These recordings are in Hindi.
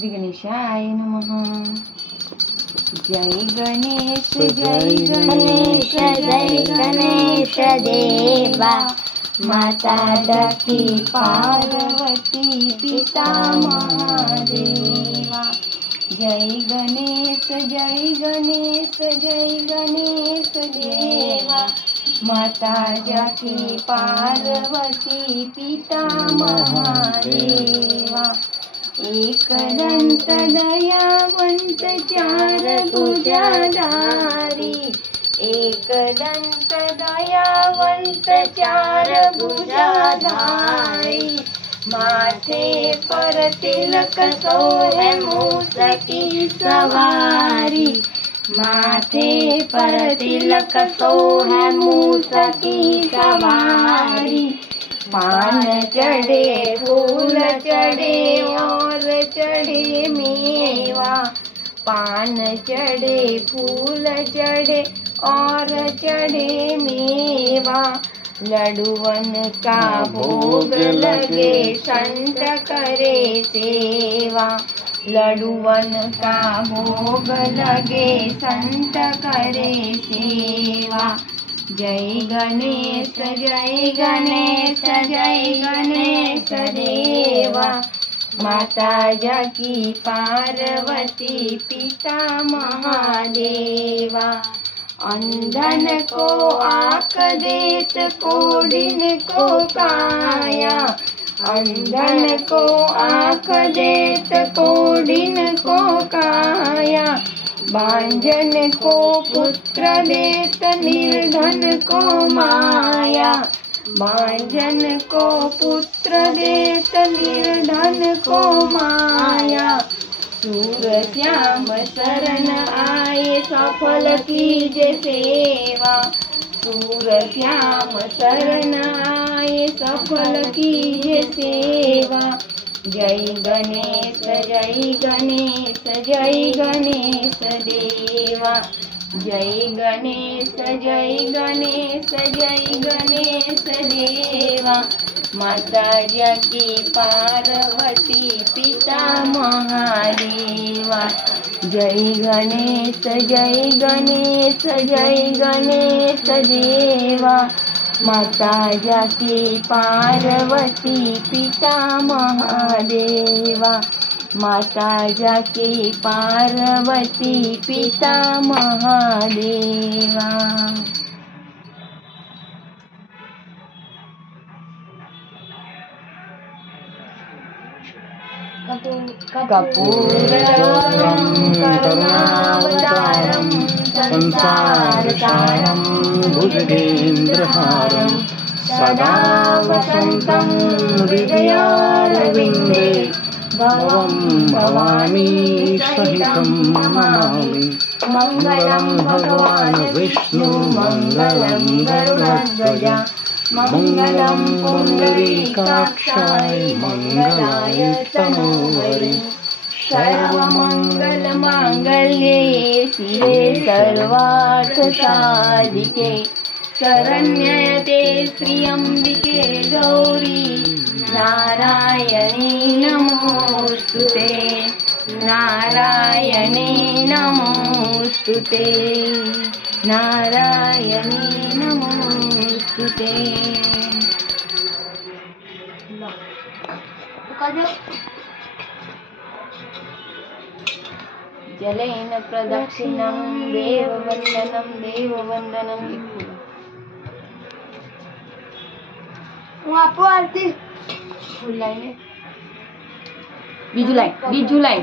विघ्नेशाय नमः। जय गणेश जय गणेश जय गणेश देवा, माता दक्षी पार्वती पिता महादेवा। जय गणेश जय गणेश जय गणेश देवा, माता दक्षी पार्वती पिता महादेवा। एक दंत दयावंत चार भुजाधारी, एक दंत दयावंत चार भुजाधारी, माथे पर तिलक सोहे मूस की सवारी, माथे पर तिलक सोहे मूस की सवारी। पान चढ़े फूल चढ़े और चढ़े मेवा, पान चढ़े फूल चढ़े और चढ़े मेवा। लड्डुअन का भोग लगे संत करे सेवा, लड्डुअन का भोग लगे संत करे सेवा। जय गणेश जय गणेश जय गणेश देवा, माता जकी पार्वती पिता महादेवा। अंधन को आँख देत कोढ़िन को काया, अंधन को आँख देत कोढ़िन को काया। बांझन को पुत्र देत निर्धन को माया, बांझन को पुत्र देत निर्धन को माया। सूर श्याम शरण आए सफल कीजे सेवा, सूर श्याम शरण आए सफल कीजे सेवा। जय गणेश जय गणेश जय गणेश देवा, जय गणेश जय गणेश जय गणेश देवा, माता जकी पार्वती पिता महादेवा। जय गणेश जय गणेश जय गणेश देवा, माता जकी पार्वती पिता महादेवा, माता जकी पार्वती पिता महादेवा। कपूरगौरं करुणावतारं संसारसारं भुजगेन्द्रहारं सदा वसन्तं हृदयारविन्दे भवं भवानी सहितं नमामि। मङ्गलं भगवान् विष्णु मङ्गलं गरुडध्वज मङ्गलं पुण्डरीकाक्षाय मङ्गलाय तनोहरि। सर्वमङ्गलमाङ्गल्ये शिवे सर्वार्थसाधिके, शरण्यते त्र्यम्बिके गौरी नारायणी नमोस्तुते, नारायणी नमोस्तुते, नारायणी नमोस्तुते। जलेन प्रदक्षिणं देववन्दनं देववन्दनं। आपको आरती फुल लाइन है, बीजू लाइन, बीजू लाइन।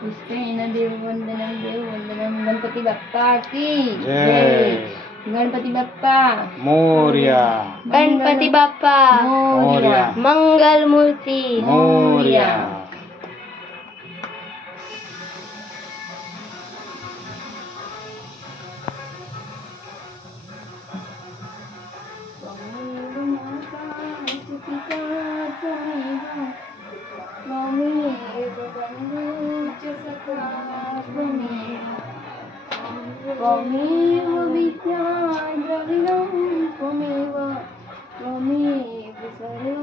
पुष्पेन देववन्दनं देववन्दनं। गणपति बप्पा की जय। गणपति बप्पा मोरया, गणपति बाप्पा मोरया, मंगल मूर्ति मोरया। त्वमेव विद्या द्रविणं त्वमेव त्वमेव सर्वं